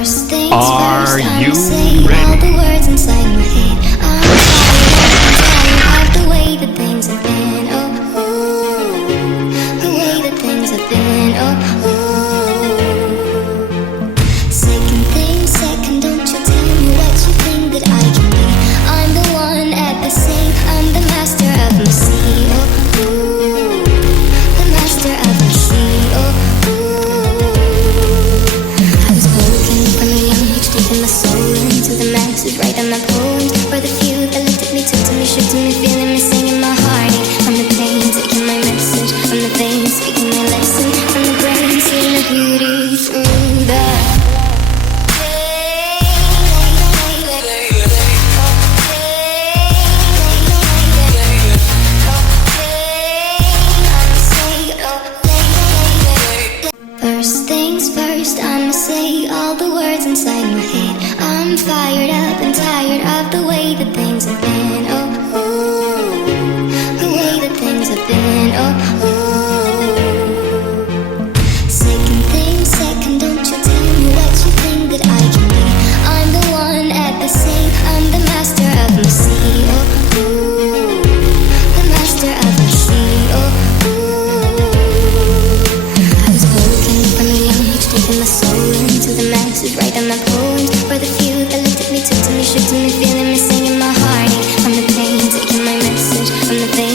First things Are first, I'ma you say all ready? the words inside my head. I'm tired of the way that things have been. Oh, ooh, the way that things have been. Oh, ooh. Second thing, second, don't you tell me what you think that I can be. I'm the one at the same. I'm the master of my sea. Oh, ooh, the master of my sea. Oh, ooh. I was broken from a young age, taking my soul into the masses, writing my poems for the few that looked at me, took to me, shook to me, feeling me, singing my heartache. From the pain, taking my message. From the vein, speaking my lesson. From the brain, seeing the beauty through the First things first, I'ma say all the words inside my head. I'm fired up and tired of the way that things have been. Oh, ooh, the way that things have been. Oh, ooh. Second thing, second, don't you tell me what you think that I can be. I'm the one at the same. I'm the master of my sea. Oh, ooh, the master of my sea. Oh, I was broken from a young age, taking my soul into the masses, writing my poems for the few that looked at me, took to me, shook to me, feeling